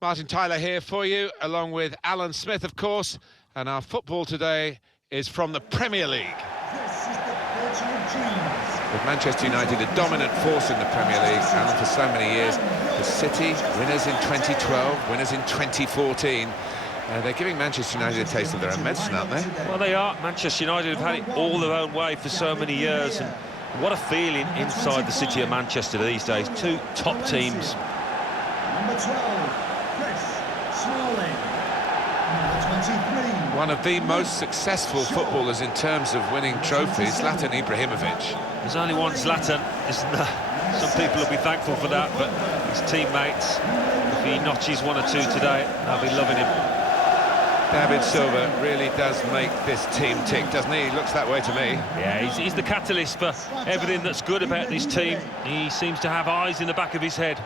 Martin Tyler here for you, along with Alan Smith, of course, and our football today is from the Premier League. This is the Theatre of Dreams. With Manchester United a dominant force in the Premier League, Alan, for so many years. The City, winners in 2012, winners in 2014. They're giving Manchester United a taste of their own medicine, aren't they? Well, they are. Manchester United have had it all their own way for so many years, and what a feeling inside the city of Manchester these days. Two top teams. Number 12, Chris Smalling. Number 23. One of the most successful footballers in terms of winning trophies, Zlatan Ibrahimovic. There's only one Zlatan, isn't there? Some people will be thankful for that, but his teammates, if he notches one or two today, they'll be loving him. David Silva really does make this team tick, doesn't he? He looks that way to me. Yeah, he's the catalyst for everything that's good about this team. He seems to have eyes in the back of his head.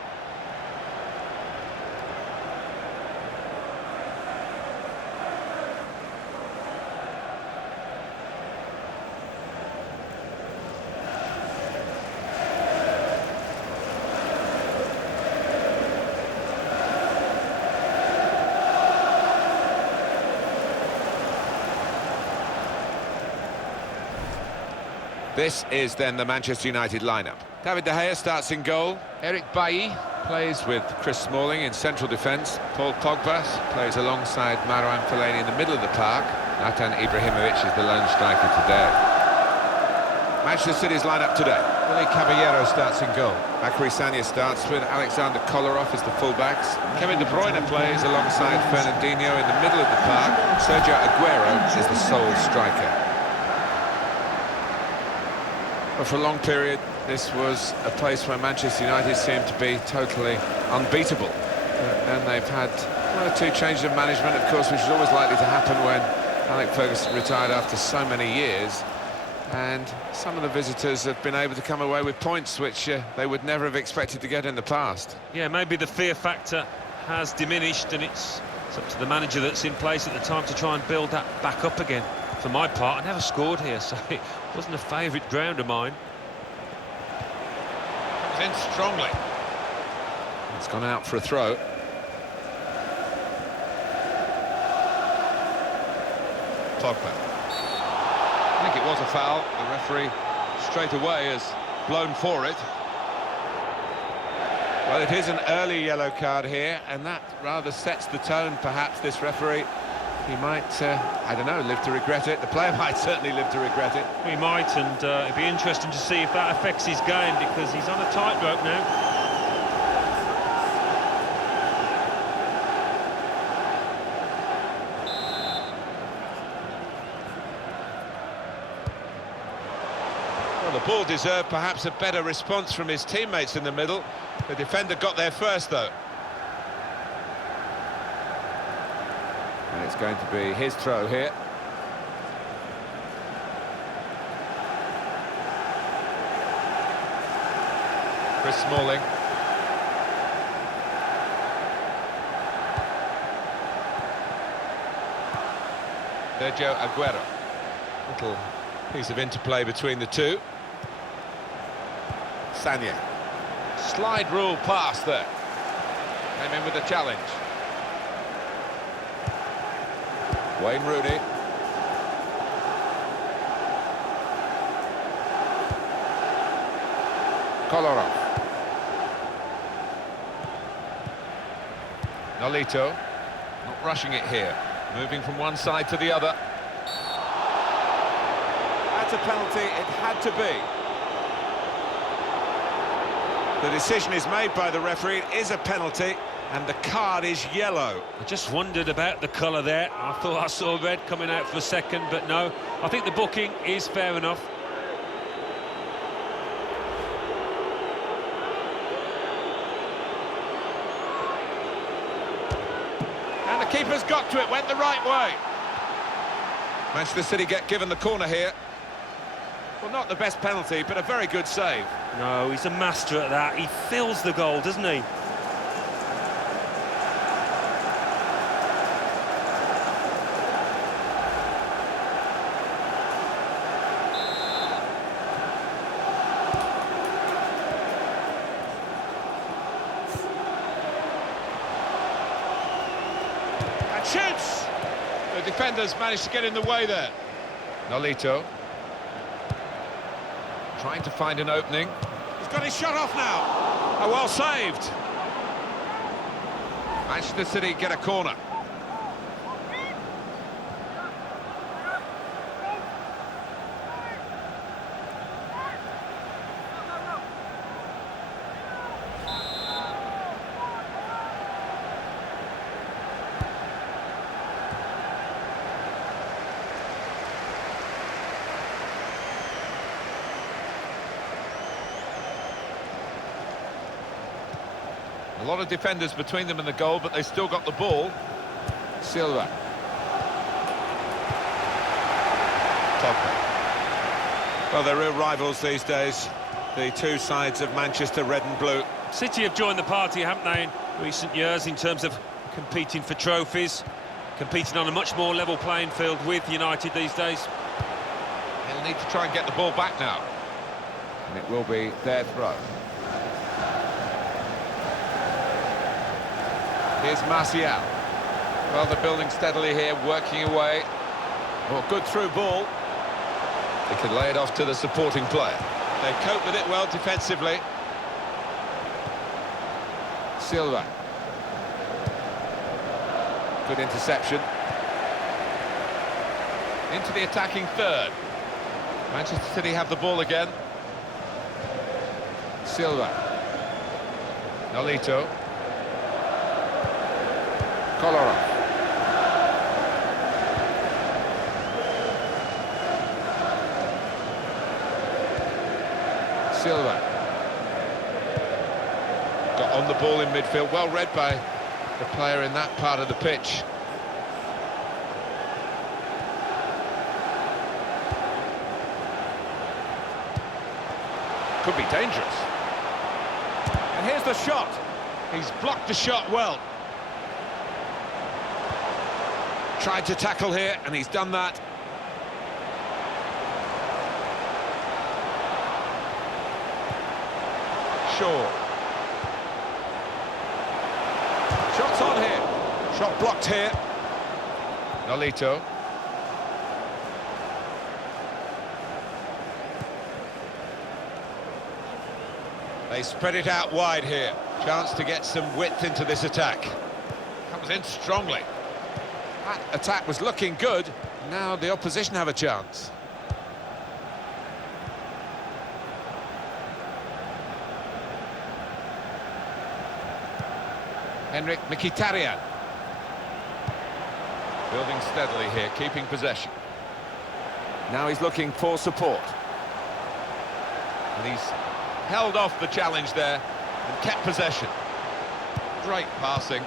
This is then the Manchester United lineup. David De Gea starts in goal. Eric Bailly plays with Chris Smalling in central defence. Paul Pogba plays alongside Marouane Fellaini in the middle of the park. Zlatan Ibrahimovic is the lone striker today. Manchester City's lineup today. Willy Caballero starts in goal. Bakary Sagna starts with Alexander Kolarov as the fullbacks. Kevin De Bruyne plays alongside Fernandinho in the middle of the park. Sergio Aguero is the sole striker. But for a long period, this was a place where Manchester United seemed to be totally unbeatable. And they've had one or two changes of management, of course, which is always likely to happen when Alex Ferguson retired after so many years. And some of the visitors have been able to come away with points which they would never have expected to get in the past. Yeah, maybe the fear factor has diminished, and it's up to the manager that's in place at the time to try and build that back up again. For my part, I never scored here, so it wasn't a favourite ground of mine. Comes in strongly. It's gone out for a throw. Pogba. I think it was a foul. The referee straight away has blown for it. Well, it is an early yellow card here, and that rather sets the tone, perhaps, this referee. He might, I don't know, live to regret it. The player might certainly live to regret it. He might, and it'd be interesting to see if that affects his game, because he's on a tightrope now. Well, the ball deserved perhaps a better response from his teammates in the middle. The defender got there first, though. And it's going to be his throw here. Chris Smalling. Sergio Aguero. Little piece of interplay between the two. Sagna. Slide rule pass there. Came in with a challenge. Wayne Rooney. Kolarov. Nolito. Not rushing it here. Moving from one side to the other. That's a penalty. It had to be. The decision is made by the referee. It is a penalty. And the card is yellow. I just wondered about the colour there. I thought I saw red coming out for a second, but no. I think the booking is fair enough. And the keeper's got to it, went the right way. Manchester City get given the corner here. Well, not the best penalty, but a very good save. No, he's a master at that. He fills the goal, doesn't he? And shoots! The defenders managed to get in the way there. Nolito. Trying to find an opening. He's got his shot off now. Oh, well saved. Manchester City get a corner. A lot of defenders between them and the goal, but they still got the ball. Silva. Pogba. Well, they're real rivals these days, the two sides of Manchester, red and blue. City have joined the party, haven't they, in recent years, in terms of competing for trophies, competing on a much more level playing field with United these days. They'll need to try and get the ball back now. And it will be their throw. Here's Martial. Well, they're building steadily here, working away. Well, good through ball. They can lay it off to the supporting player. They cope with it well defensively. Silva. Good interception. Into the attacking third. Manchester City have the ball again. Silva. Nolito. Kolarov. Silva. Got on the ball in midfield, well read by the player in that part of the pitch. Could be dangerous. And here's the shot. He's blocked the shot well. Tried to tackle here, and he's done that. Shaw. Shots on here. Shot blocked here. Nolito. They spread it out wide here. Chance to get some width into this attack. Comes in strongly. That attack was looking good. Now the opposition have a chance. Henrik Mkhitaryan. Building steadily here, keeping possession. Now he's looking for support. And he's held off the challenge there and kept possession. Great passing.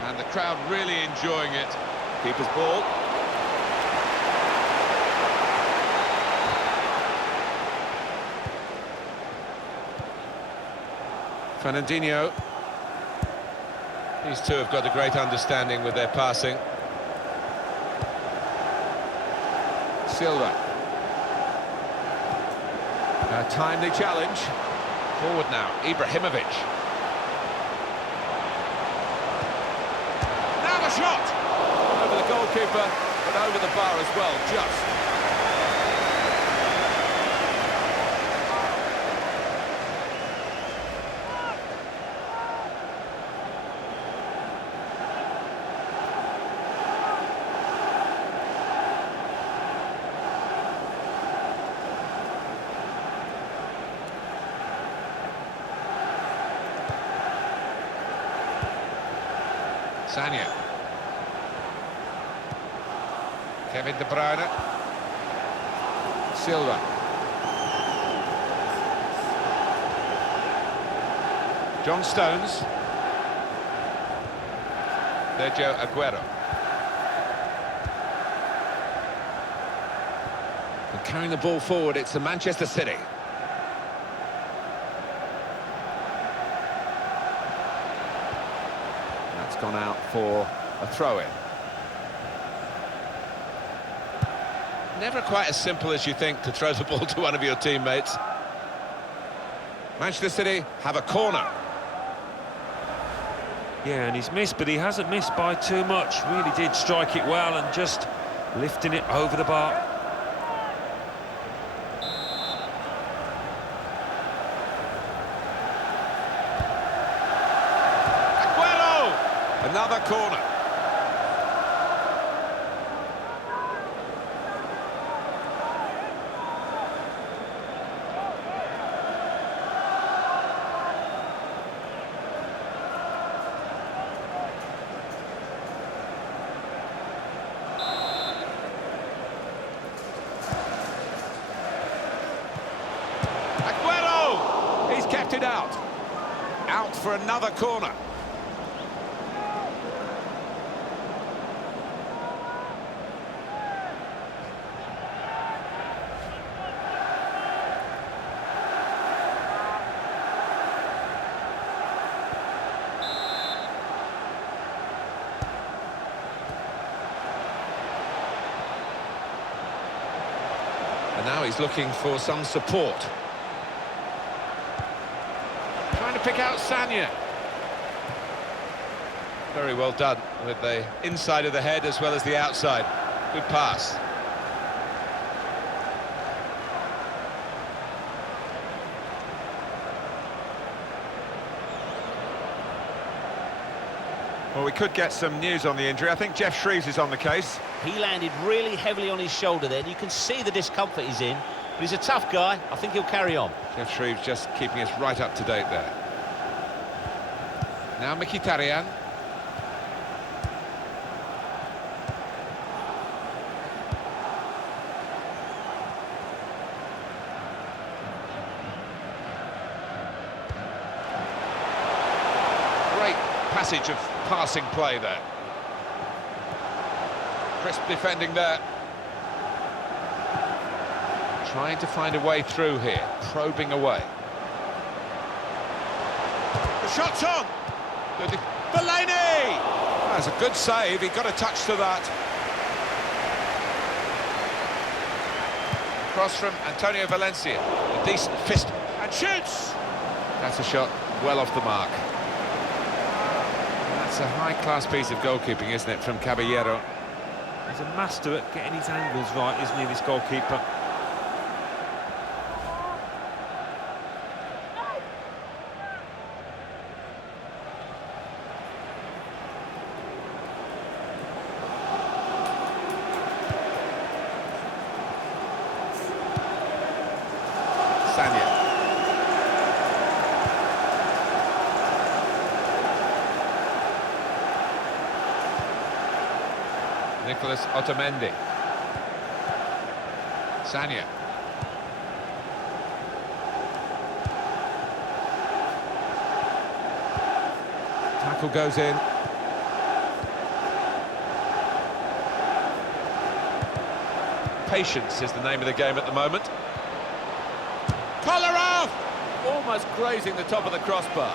And the crowd really enjoying it. Keeper's ball. Fernandinho. These two have got a great understanding with their passing. Silva. A timely challenge. Forward now, Ibrahimovic. Now the shot! Over the goalkeeper, but over the bar as well, just. Sanya. Kevin De Bruyne. Silva. John Stones. Sergio Aguero. And carrying the ball forward, it's the Manchester City. Gone out for a throw-in. Never quite as simple as you think to throw the ball to one of your teammates. Manchester City have a corner. Yeah, and he's missed, but he hasn't missed by too much. Really did strike it well and just lifting it over the bar. Aguero! Another corner. He's kept it out. Out for another corner. And now he's looking for some support. Trying to pick out Sanya. Very well done with the inside of the head as well as the outside. Good pass. Well, we could get some news on the injury. I think Jeff Shreves is on the case. He landed really heavily on his shoulder there. You can see the discomfort he's in, but he's a tough guy. I think he'll carry on. Jeff Shreves just keeping us right up to date there. Now Mkhitaryan. Great passage of passing play there. Crisp defending there. Trying to find a way through here, probing away. The shot's on! Fellaini! That's a good save, he got a touch to that. Cross from Antonio Valencia, a decent fist, and shoots! That's a shot well off the mark. That's a high-class piece of goalkeeping, isn't it, from Caballero? He's a master at getting his angles right, isn't he, this goalkeeper? Sanya. Nicolas Otamendi. Sanya. Tackle goes in. Patience is the name of the game at the moment. Kolarov! Almost grazing the top of the crossbar.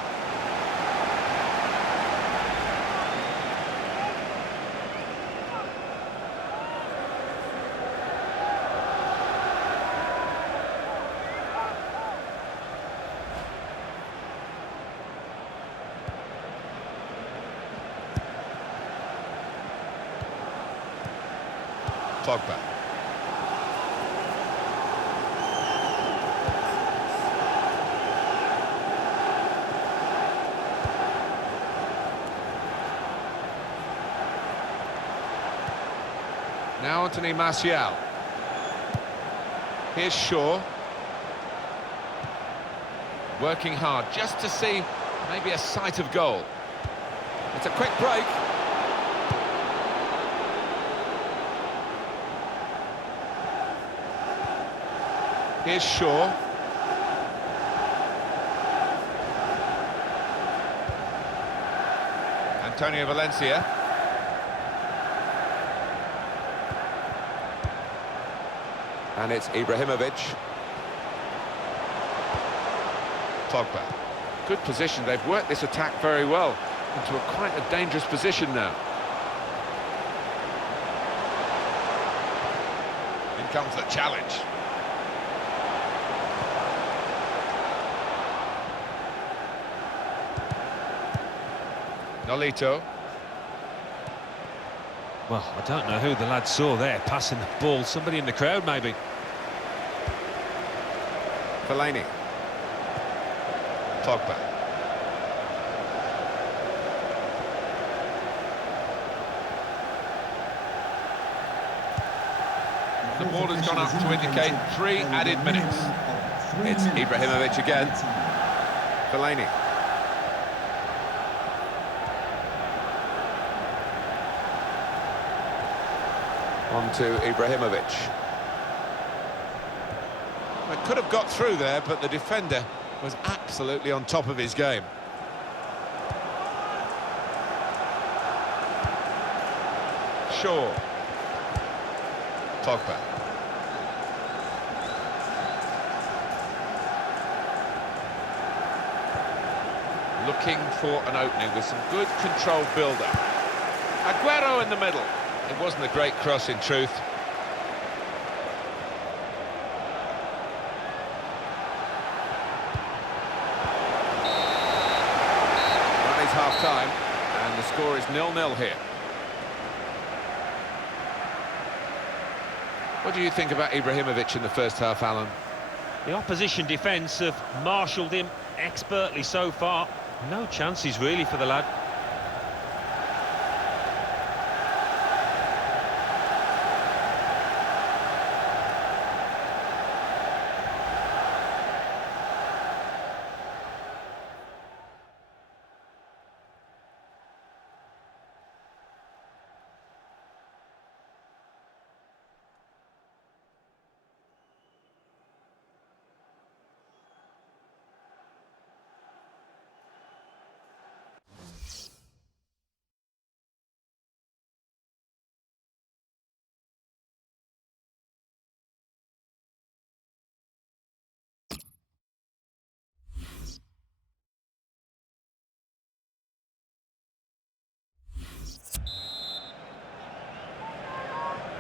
Pogba. Now Anthony Martial. Here's Shaw. Working hard just to see maybe a sight of goal. It's a quick break. Here's Shaw. Antonio Valencia. And it's Ibrahimovic. Pogba. Good position. They've worked this attack very well into quite a dangerous position now. In comes the challenge. Nolito. Well, I don't know who the lad saw there, passing the ball. Somebody in the crowd, maybe. Fellaini. Pogba. The ball has gone up to indicate 3 added minutes. It's Ibrahimovic again. Fellaini. On to Ibrahimovic. They could have got through there, but the defender was absolutely on top of his game. Shaw. Pogba. Looking for an opening with some good controlled build-up. Aguero in the middle. It wasn't a great cross in truth. That is half-time, and the score is 0-0 here. What do you think about Ibrahimovic in the first half, Alan? The opposition defence have marshalled him expertly so far. No chances really for the lad.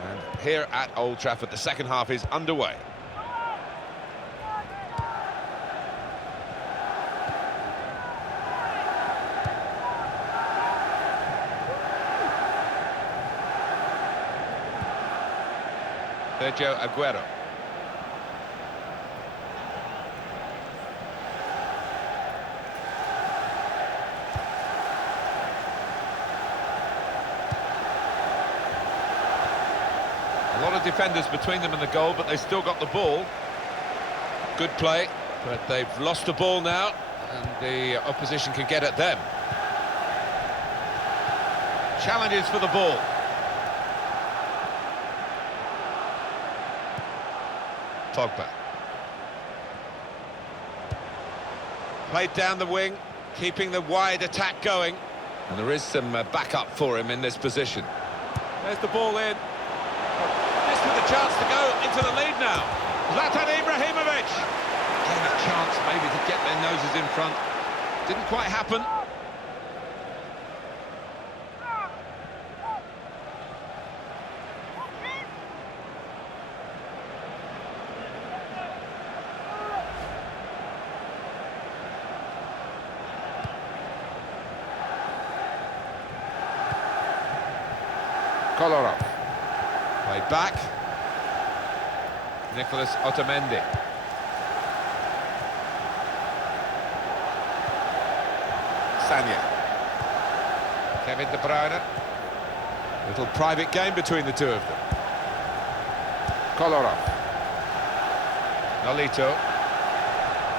And here at Old Trafford, the second half is underway. Sergio Aguero. A lot of defenders between them and the goal, but they still got the ball. Good play, but they've lost the ball now, and the opposition can get at them. Challenges for the ball. Pogba. Played down the wing, keeping the wide attack going. And there is some backup for him in this position. There's the ball in. This with a chance to go into the lead now. Zlatan Ibrahimovic. Again, a chance maybe to get their noses in front. Didn't quite happen. Kolarov. Played back. Nicholas Otamendi. Sanya. Kevin De Bruyne. Little private game between the two of them. Kolarov. Nolito.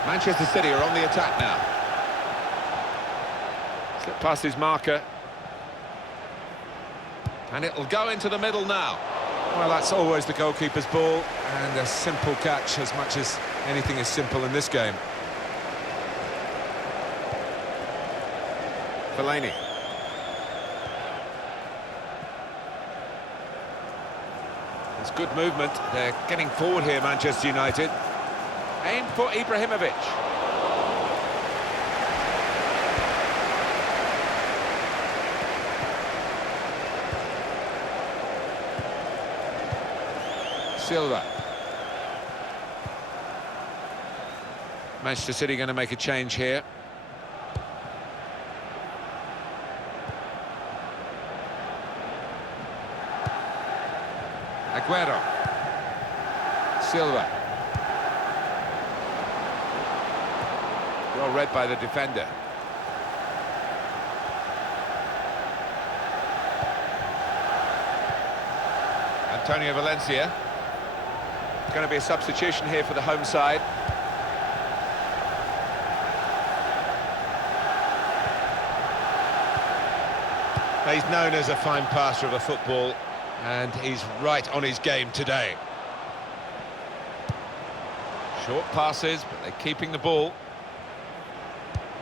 Manchester City are on the attack now. Slipped past his marker. And it'll go into the middle now. Well, that's always the goalkeeper's ball, and a simple catch as much as anything is simple in this game. Fellaini. It's good movement. They're getting forward here, Manchester United. Aimed for Ibrahimovic. Silva. Manchester City going to make a change here. Aguero. Silva. Well read by the defender. Antonio Valencia. It's going to be a substitution here for the home side. He's known as a fine passer of a football, and he's right on his game today. Short passes, but they're keeping the ball.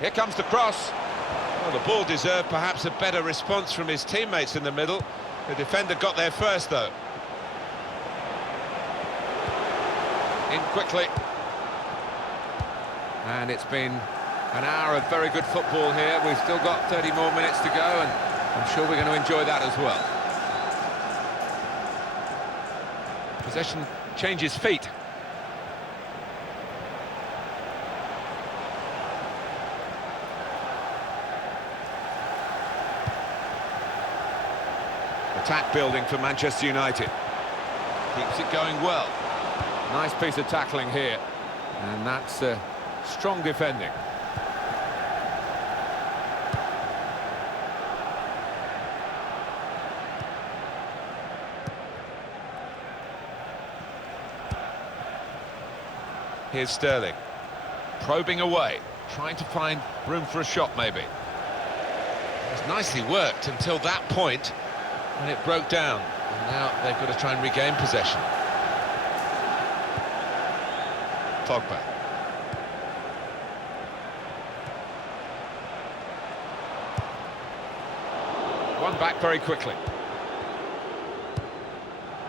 Here comes the cross. Well, the ball deserved perhaps a better response from his teammates in the middle. The defender got there first, though. In quickly. And it's been an hour of very good football here. We've still got 30 more minutes to go, and I'm sure we're going to enjoy that as well. Possession changes feet. Attack building for Manchester United. Keeps it going well. Nice piece of tackling here. And that's strong defending. Here's Sterling. Probing away. Trying to find room for a shot, maybe. It was nicely worked until that point when it broke down. And now they've got to try and regain possession. Pogba. One back very quickly.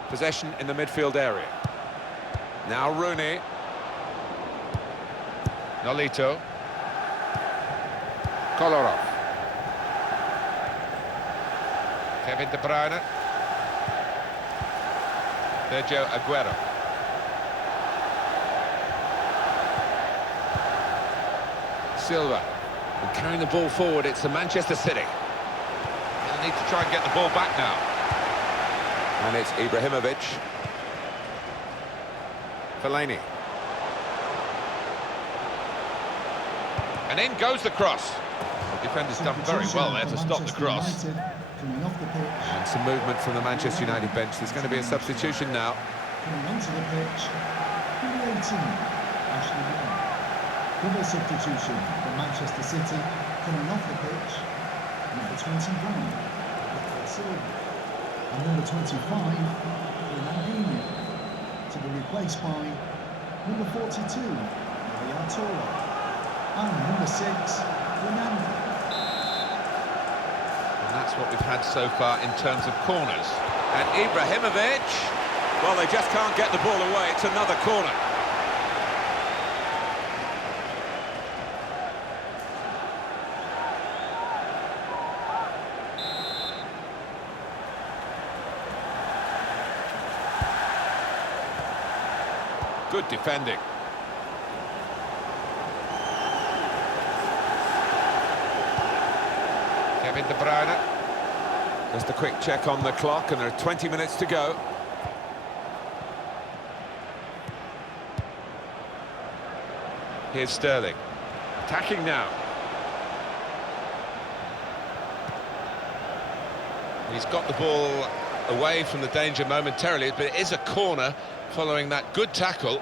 Possession in the midfield area. Now Rooney. Nolito. Kolarov. Kevin De Bruyne. Sergio Aguero. Silva. And carrying the ball forward, it's the Manchester City. They'll need to try and get the ball back now. And it's Ibrahimovic. Fellaini. And in goes the cross. The defender's done very well there to stop the cross. And some movement from the Manchester United bench. There's going to be a substitution now. Coming onto the pitch, number 18, Ashley Young. Double substitution for Manchester City. Coming off the pitch, number 21, Rafael Silva. And number 25, Ronaldinho. To be replaced by number 42, Yaya Toure. And number 6, Ronaldo. And that's what we've had so far in terms of corners. And Ibrahimovic, well, they just can't get the ball away. It's another corner. Good defending. Kevin De Bruyne. Just a quick check on the clock, and there are 20 minutes to go. Here's Sterling. Attacking now. He's got the ball away from the danger momentarily, but it is a corner following that good tackle.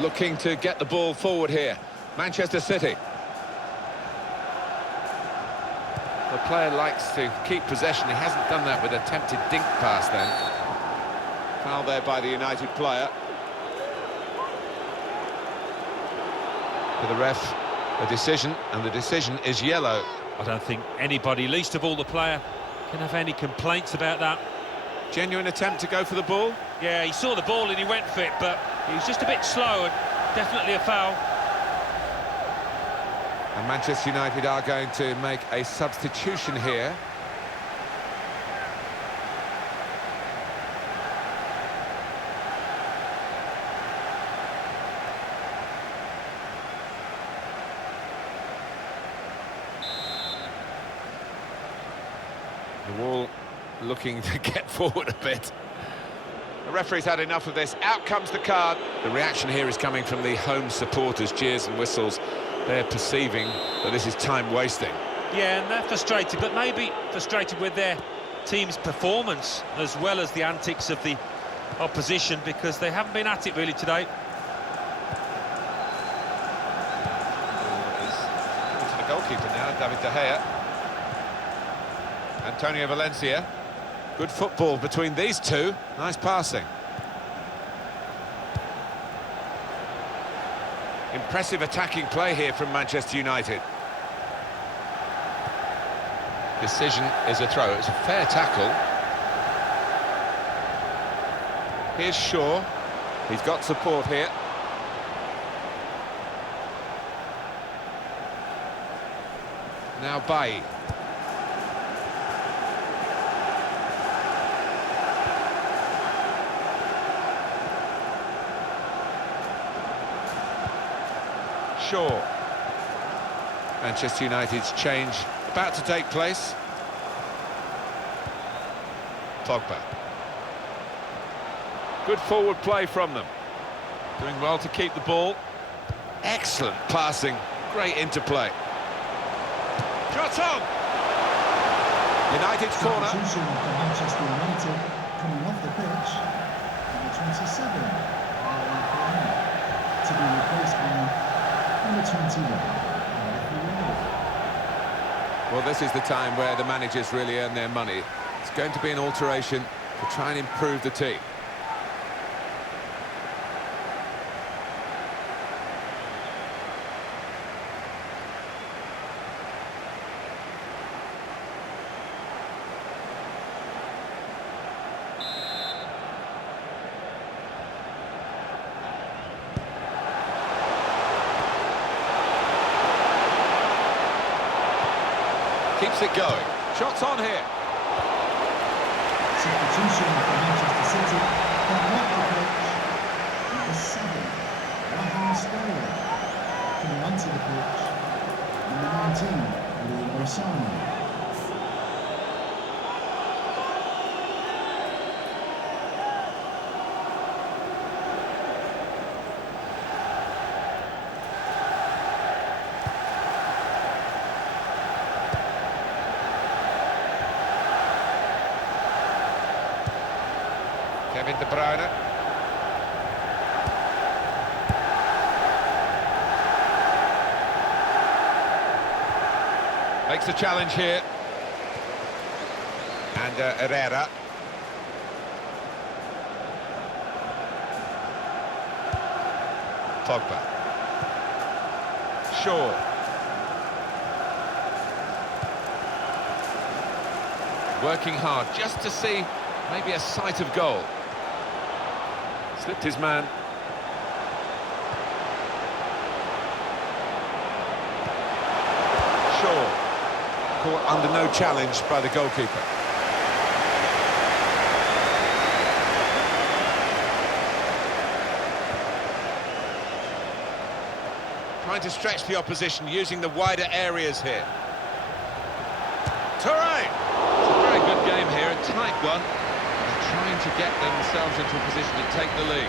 Looking to get the ball forward here, Manchester City. The player likes to keep possession. He hasn't done that with an attempted dink pass then. Foul there by the United player. For the ref, a decision, and the decision is yellow. I don't think anybody, least of all the player, can have any complaints about that. Genuine attempt to go for the ball. Yeah, he saw the ball and he went for it, but he was just a bit slow, and definitely a foul. And Manchester United are going to make a substitution here. The wall looking to get forward a bit. The referee's had enough of this. Out comes the card. The reaction here is coming from the home supporters, cheers and whistles. They're perceiving that this is time wasting. Yeah, and they're frustrated, but maybe frustrated with their team's performance as well as the antics of the opposition, because they haven't been at it really today. To the goalkeeper now, David De Gea. Antonio Valencia. Good football between these two. Nice passing. Impressive attacking play here from Manchester United. Decision is a throw. It's a fair tackle. Here's Shaw. He's got support here. Now Bailly. Shaw. Manchester United's change about to take place. Pogba. Good forward play from them. Doing well to keep the ball. Excellent passing. Great interplay. Shot on! United's corner. Substitution for Manchester United coming off the pitch. Number 27, to be replaced by number 21. Well, this is the time where the managers really earn their money. It's going to be an alteration to try and improve the team. Keeps it going. Shots on here. Substitution for Manchester City coming off the pitch. Number 7, Raheem Sterling. Coming onto the pitch. Number 19, Leroy Sané. Kevin De Bruyne. Makes a challenge here. And Herrera. Pogba. Shaw. Working hard just to see maybe a sight of goal. Slipped his man. Shaw. Caught under no challenge by the goalkeeper. Trying to stretch the opposition, using the wider areas here. Touré! It's a very good game here, a tight one. Trying to get themselves into a position to take the lead.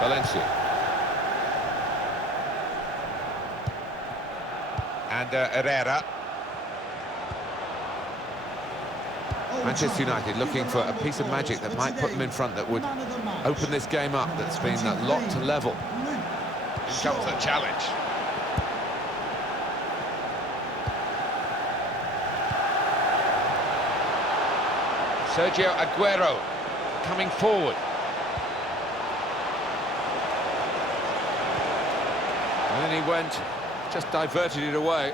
Valencia. And Herrera. Manchester United looking for a piece of magic that might put them in front, that would open this game up, that's been locked to level. Here comes the challenge. Sergio Aguero coming forward. And then he went, just diverted it away.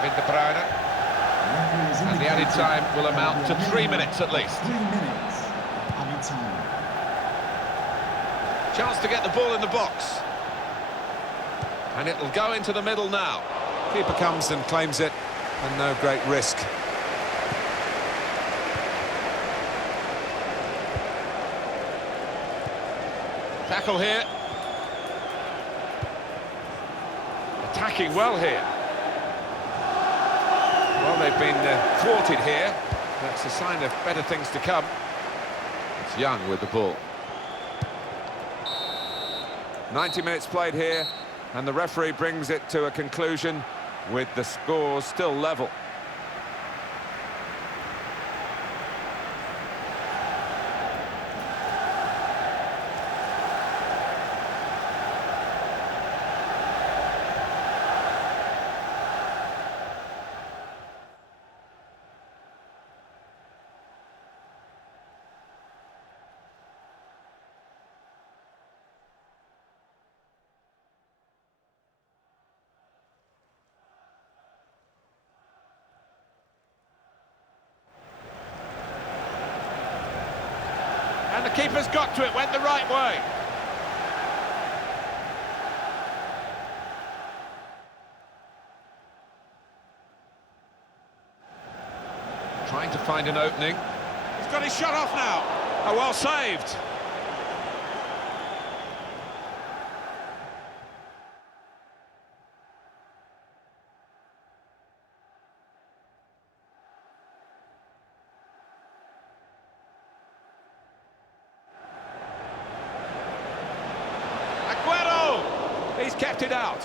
Kevin De Bruyne. And the added time will amount to 3 minutes at least. 3 minutes added time. Chance to get the ball in the box. And it'll go into the middle now. Keeper comes and claims it, and no great risk. Tackle here. Attacking well here. Well, they've been thwarted here. That's a sign of better things to come. It's Young with the ball. 90 minutes played here, and the referee brings it to a conclusion with the scores still level. And the keeper's got to it, went the right way. Trying to find an opening. He's got his shot off now. Oh, well saved. He's kept it out.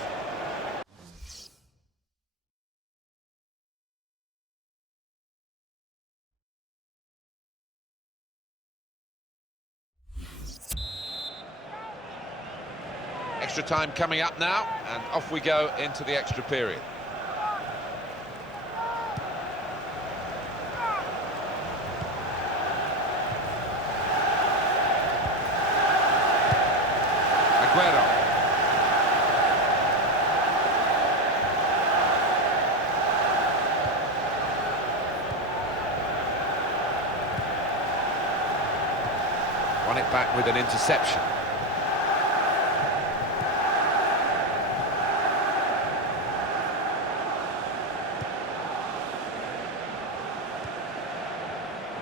Extra time coming up now, and off we go into the extra period. Aguero. Won it back with an interception.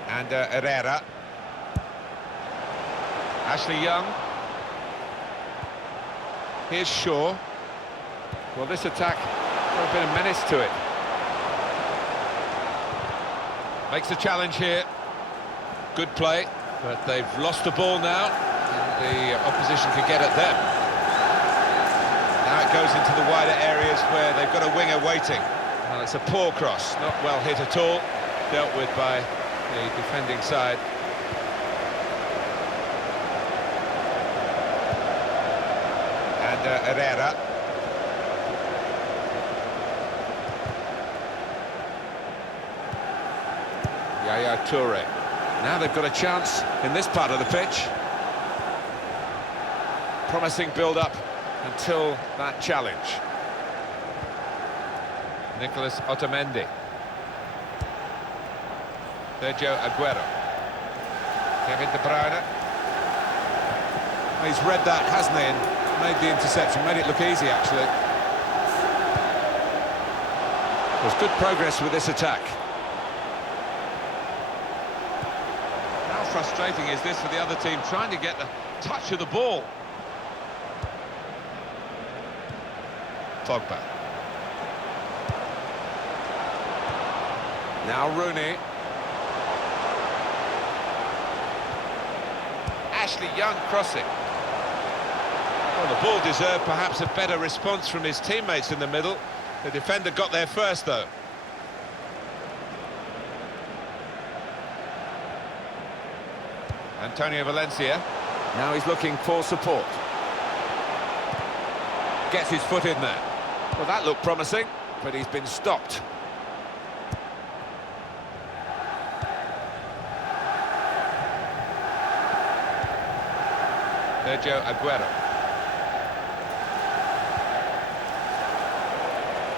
And Herrera. Ashley Young. Here's Shaw. Well, this attack got a bit of menace to it. Makes the challenge here. Good play. But they've lost the ball now, and the opposition can get at them. Now it goes into the wider areas where they've got a winger waiting. Well, it's a poor cross, not well hit at all, dealt with by the defending side. And Herrera. Yaya Toure. Now they've got a chance in this part of the pitch. Promising build-up until that challenge. Nicolas Otamendi. Sergio Aguero. Kevin De Bruyne. He's read that, hasn't he, and made the interception, made it look easy, actually. There's good progress with this attack. Frustrating is this for the other team, trying to get the touch of the ball. Pogba. Now Rooney. Ashley Young crossing. Well, the ball deserved perhaps a better response from his teammates in the middle. The defender got there first, though. Antonio Valencia. Now he's looking for support. Gets his foot in there. Well, that looked promising, but he's been stopped. Sergio Aguero.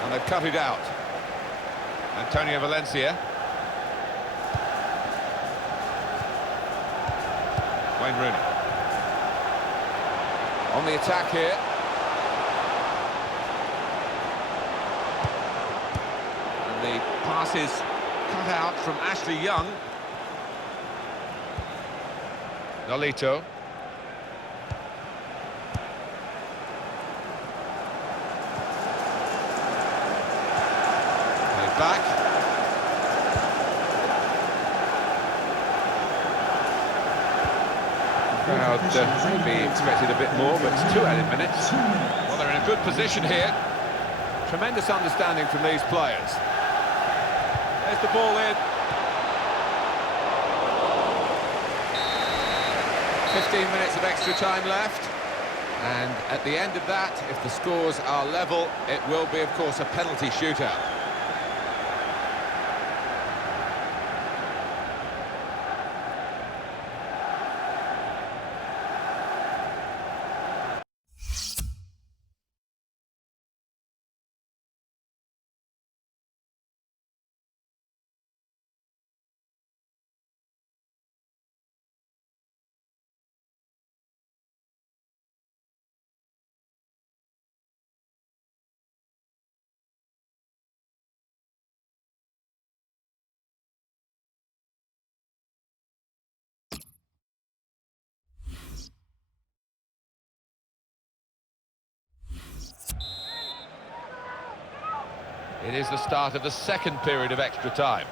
And they've cut it out. Antonio Valencia. Wayne Rooney. On the attack here. And the pass is cut out from Ashley Young. Nolito. Played back. Crowd maybe expected a bit more, but it's 2 added minutes. Well, they're in a good position here. Tremendous understanding from these players. There's the ball in. 15 minutes of extra time left. And at the end of that, if the scores are level, it will be, of course, a penalty shootout. It is the start of the second period of extra time.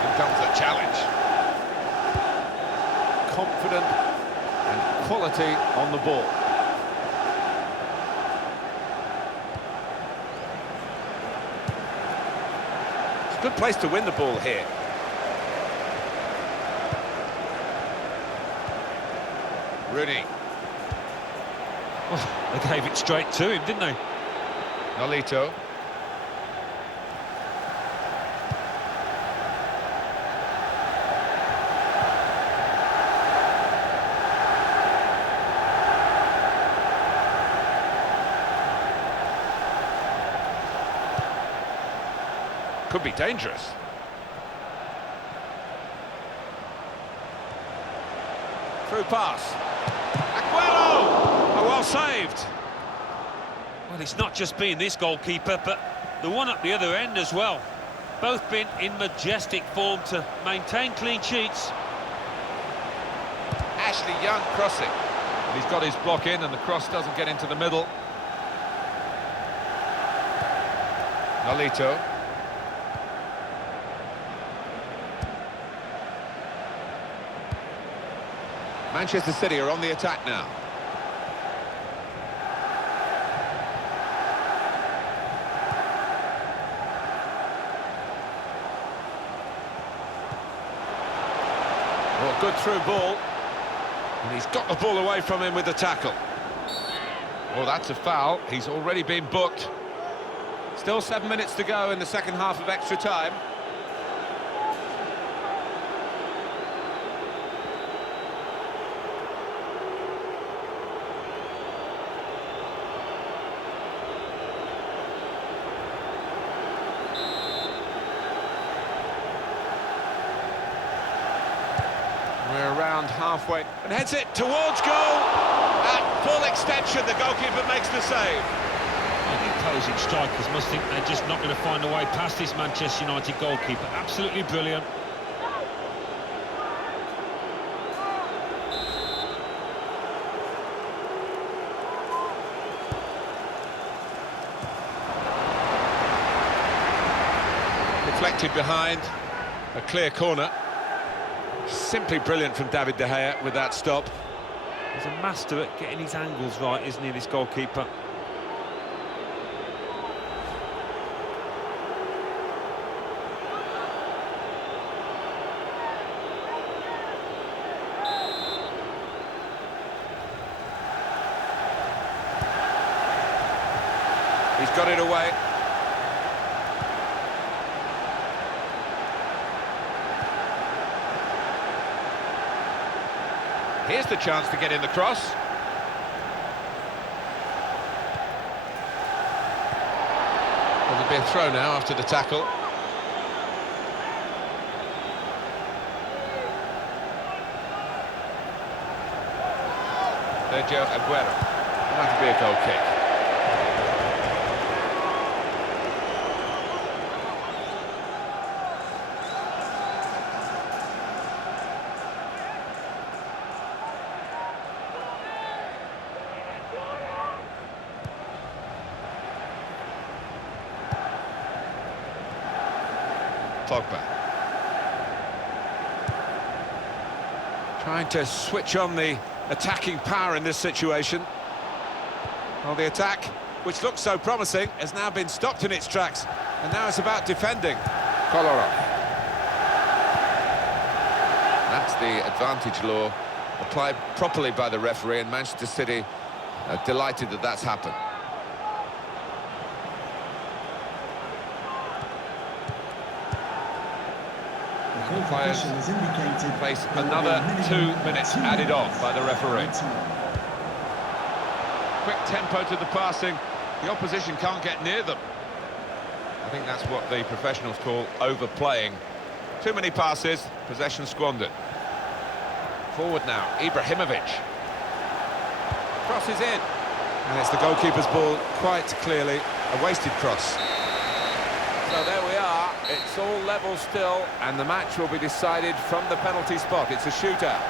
Here comes the challenge. Confident and quality on the ball. Good place to win the ball here. Rooney. Oh, they gave it straight to him, didn't they? Nolito. Could be dangerous. Through pass. Aguero! Oh, well saved. Well, it's not just being this goalkeeper, but the one up the other end as well. Both been in majestic form to maintain clean sheets. Ashley Young crossing. And he's got his block in and the cross doesn't get into the middle. Nolito. Manchester City are on the attack now. Well, good through ball. And he's got the ball away from him with the tackle. Oh, that's a foul. He's already been booked. Still 7 minutes to go in the second half of extra time. We're around halfway and heads it towards goal. At full extension, the goalkeeper makes the save. The opposing strikers must think they're just not going to find a way past this Manchester United goalkeeper. Absolutely brilliant. Deflected behind, a clear corner. Simply brilliant from David De Gea with that stop. He's a master at getting his angles right, isn't he, this goalkeeper? He's got it away. Here's the chance to get in the cross. There'll be a throw now after the tackle. Sergio Aguero. That'll be a goal kick. Pogba. Trying to switch on the attacking power in this situation. Well, the attack, which looked so promising, has now been stopped in its tracks, and now it's about defending. Kolarov. That's the advantage law applied properly by the referee, and Manchester City are delighted that that's happened. The players face another 2 minutes added on by the referee. Quick tempo to the passing, the opposition can't get near them. I think that's what the professionals call overplaying. Too many passes, possession squandered. Forward now, Ibrahimovic. Crosses in. And it's the goalkeeper's ball, quite clearly a wasted cross. So there we are, it's all level still, and the match will be decided from the penalty spot. It's a shootout.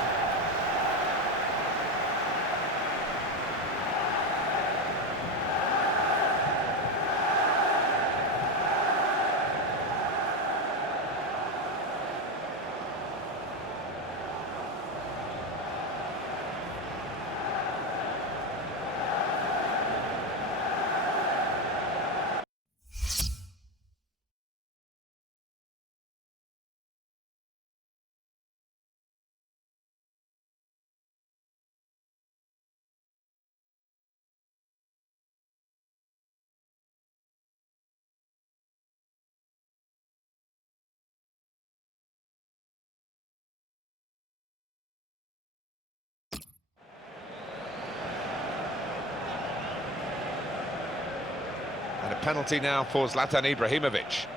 And a penalty now for Zlatan Ibrahimovic.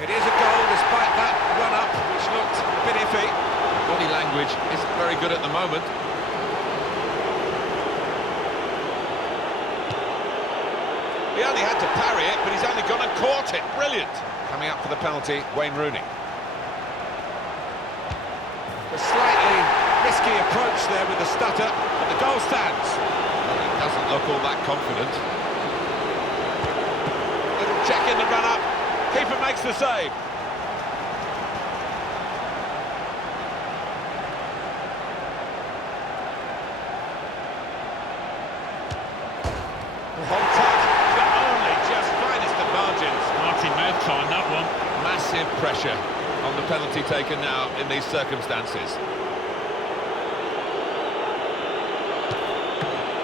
It is a goal despite that run-up, which looked a bit iffy. Body language isn't very good at the moment. He only had to parry it, but he's only gone and caught it. Brilliant. Coming up for the penalty, Wayne Rooney. A slightly risky approach there with the stutter, but the goal stands. Well, he doesn't look all that confident. Little check in the run-up. Keeper makes the save. Hold tight, but only just finest of margins. Martin Merkel on that one. Massive pressure on the penalty taken now in these circumstances.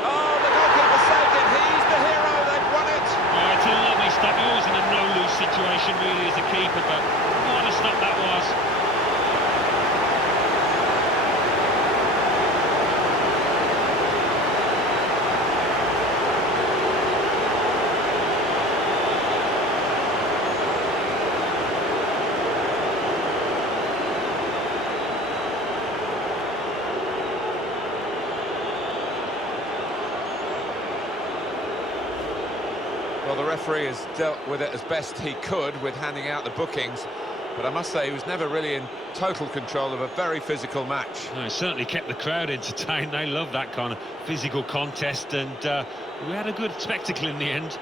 Oh, the goalkeeper saved it. He's the hero. They've won it. Oh, it's a lovely stop. He was in a no-lose situation really as a keeper, but what a stop that was. Well, the referee has dealt with it as best he could with handing out the bookings, but I must say he was never really in total control of a very physical match. No, it certainly kept the crowd entertained. They love that kind of physical contest, and we had a good spectacle in the end.